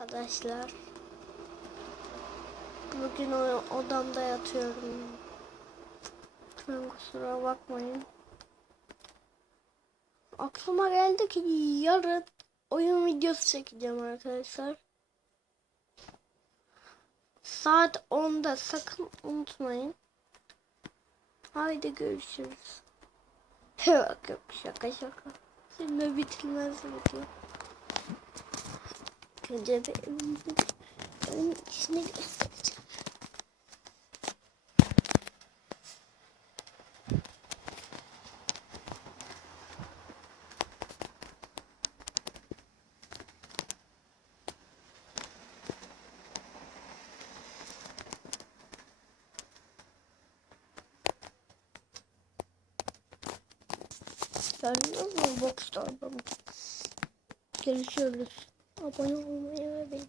Arkadaşlar. Bugün odamda yatıyorum. Lütfen kusura bakmayın. Aklıma geldi ki yarın oyun videosu çekeceğim arkadaşlar. Saat 10'da sakın unutmayın. Haydi görüşürüz. Yok yok şaka şaka. Şimdi bitirmez video. Önce bir evin evin göstereceğim. Gördünüz mü box torbamı? Görüşürüz. Abone olmayı ve unutmayın.